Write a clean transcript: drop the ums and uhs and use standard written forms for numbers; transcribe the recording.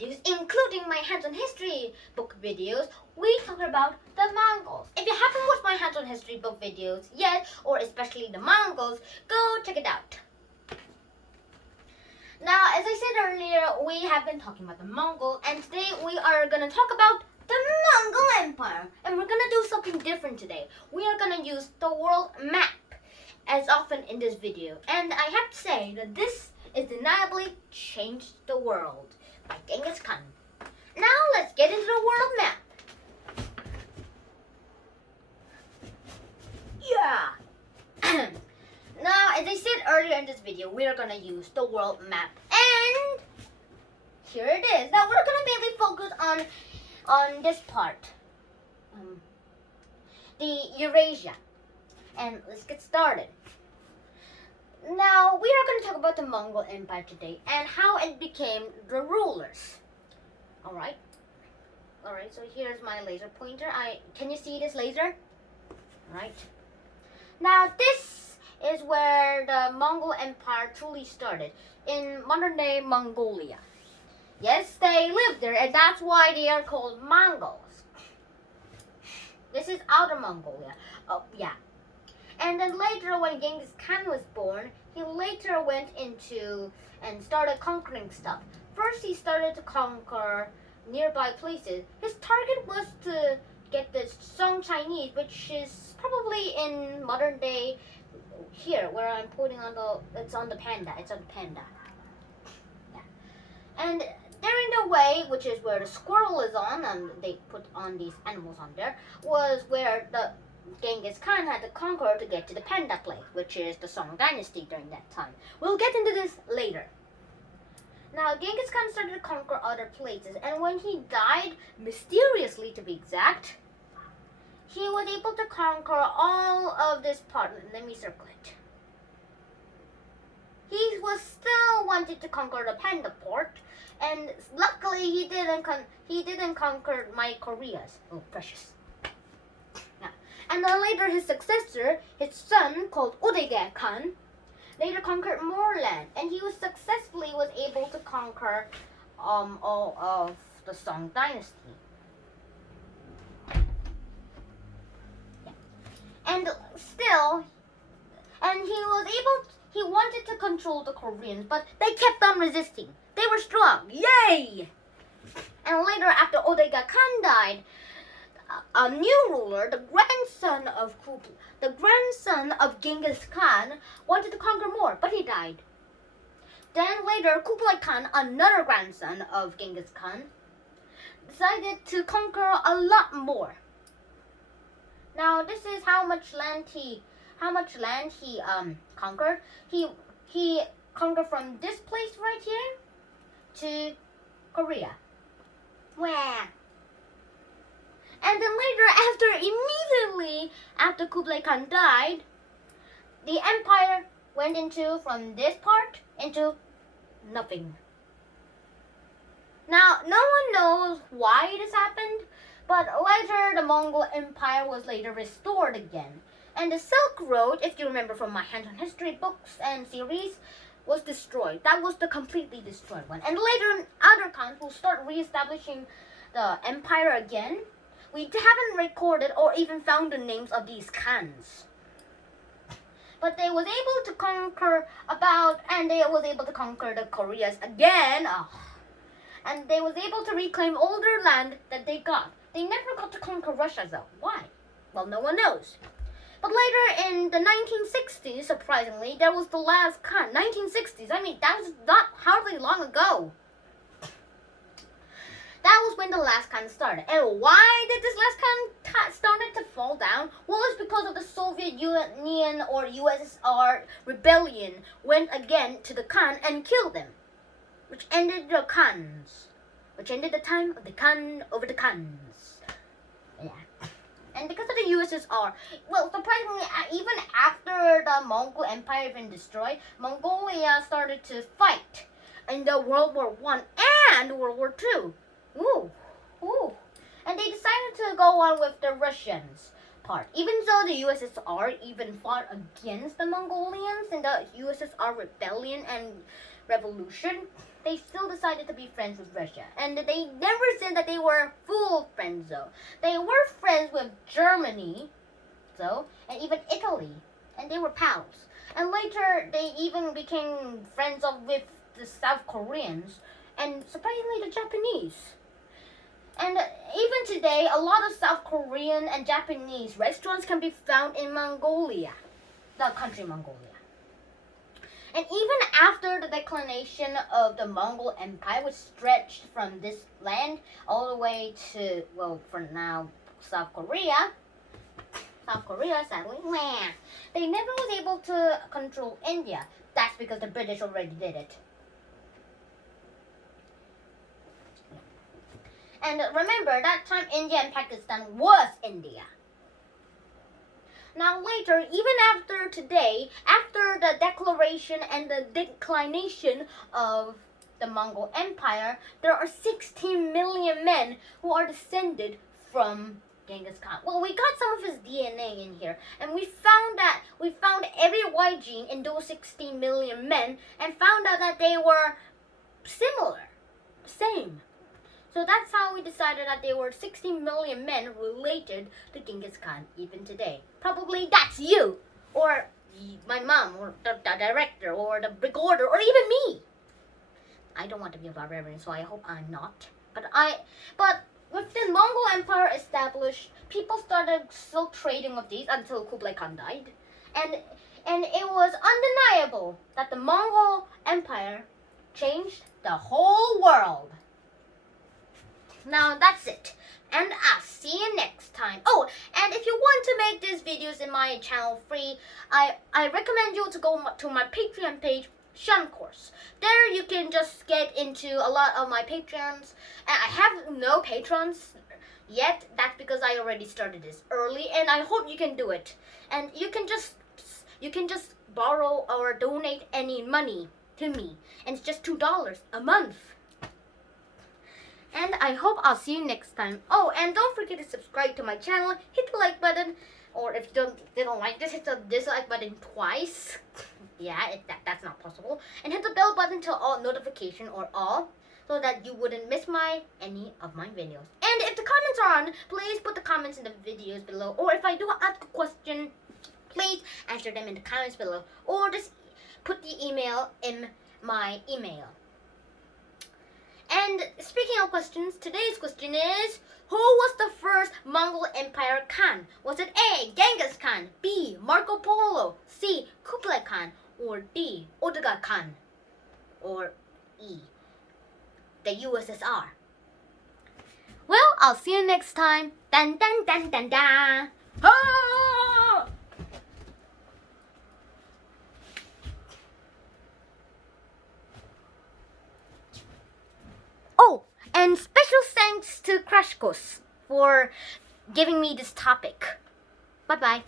videos, including my hands-on history book videos, we talk about the Mongols. If you haven't watched my hands-on history book videos yet, or especially the Mongols, go check it out. Now, as I said earlier, we have been talking about the Mongol, and today we are going to talk about the Mongol Empire. And we're going to do something different today. We are going to use the world map as often in this video. And I have to say that this is undeniably changed the world by Genghis Khan. Now, let's get into the world map. Yeah! Now, as I said earlier in this video, we are going to use the world map. And here it is. Now, we're going to mainly focus on this part. The Eurasia. And let's get started. Now, we are going to talk about the Mongol Empire today and how it became the rulers. Alright, so here's my laser pointer. Can you see this laser? Alright. Now, this is where the Mongol Empire truly started, in modern-day Mongolia. Yes, they lived there, and that's why they are called Mongols. This is Outer Mongolia. Oh, yeah. And then later, when Genghis Khan was born, he later went into and started conquering stuff. First, he started to conquer nearby places. His target was to get the Song Chinese, which is probably in modern-day here, where I'm pointing on it's on the panda. Yeah. And during the way, which is where the squirrel is on, and they put on these animals on there, was where the Genghis Khan had to conquer to get to the Panda place, which is the Song dynasty during that time. We'll get into this later. Now, Genghis Khan started to conquer other places, and when he died, mysteriously to be exact, he was able to conquer all of this part. Let me circle it. He was still wanted to conquer the Panda port, and luckily he didn't conquer my Koreas. Oh, precious. Yeah. And then later his successor, his son called Udaygaya Khan, later conquered more land, and he was able to conquer all of the Song dynasty. And still, he wanted to control the Koreans, but they kept on resisting. They were strong. Yay! And later, after Udaygaya Khan died, a new ruler, the grandson of Genghis Khan, wanted to conquer more, but he died. Then later, Kublai Khan, another grandson of Genghis Khan, decided to conquer a lot more. Now, this is how much land he conquered. He conquered from this place right here to Korea. Wow. And then later, immediately after Kublai Khan died, the empire went from this part into nothing. Now, no one knows why this happened, but later the Mongol Empire was later restored again. And the Silk Road, if you remember from my hands-on history books and series, was destroyed. That was the completely destroyed one. And later, other Khans will start re-establishing the empire again. We haven't recorded or even found the names of these Khans. But they was able to conquer the Koreas again. And they was able to reclaim all their land that they got. They never got to conquer Russia though. Why? Well, no one knows. But later in the 1960s, surprisingly, there was the last Khan. 1960s, I mean, that was not hardly long ago. That was when the last Khan started. And why did this last Khan started to fall down? Well, it's because of the Soviet Union or USSR rebellion went again to the Khan and killed them, which ended the Khans, which ended the time of the Khan over the Khans. Yeah. And because of the USSR, well, surprisingly, even after the Mongol Empire had been destroyed, Mongolia started to fight in the World War I and World War II. And they decided to go on with the Russians, part. Even though the USSR even fought against the Mongolians in the USSR rebellion and revolution, they still decided to be friends with Russia. And they never said that they were full friends though. They were friends with Germany, so, and even Italy, and they were pals. And later they even became friends with the South Koreans and surprisingly the Japanese. And even today, a lot of South Korean and Japanese restaurants can be found in Mongolia, the country Mongolia. And even after the declination of the Mongol Empire, which stretched from this land all the way to, well, for now, South Korea, sadly, they never was able to control India. That's because the British already did it. And remember, that time India and Pakistan was India. Now later, even after today, after the declaration and the declination of the Mongol Empire, there are 16 million men who are descended from Genghis Khan. Well, we got some of his DNA in here, and we found every Y gene in those 16 million men, and found out that they were similar, same. So that's how we decided that there were 16 million men related to Genghis Khan even today. Probably that's you, or my mom, or the director, or the big order, or even me. I don't want to be a barbarian, so I hope I'm not. But with the Mongol Empire established, people started still trading with these until Kublai Khan died. And it was undeniable that the Mongol Empire changed the whole world. Now that's it, and I'll see you next time. Oh, and if you want to make these videos in my channel free, I recommend you to go to my Patreon page, Shun Course. There you can just get into a lot of my Patreons. And I have no patrons yet. That's because I already started this early, and I hope you can do it. And you can just borrow or donate any money to me, and it's just $2 a month. And I hope I'll see you next time. Oh, and don't forget to subscribe to my channel. Hit the like button. Or if you don't like this, hit the dislike button twice. Yeah, that's not possible. And hit the bell button to all notification or all, so that you wouldn't miss any of my videos. And if the comments are on, please put the comments in the videos below. Or if I do ask a question, please answer them in the comments below. Or just put the email in my email. And speaking of questions, today's question is, who was the first Mongol Empire Khan? Was it A, Genghis Khan, B, Marco Polo, C, Kublai Khan, or D, Otoga Khan, or E, the USSR? Well, I'll see you next time. Dun dun dun dun dun. Ah! Oh, and special thanks to Crash Course for giving me this topic. Bye-bye.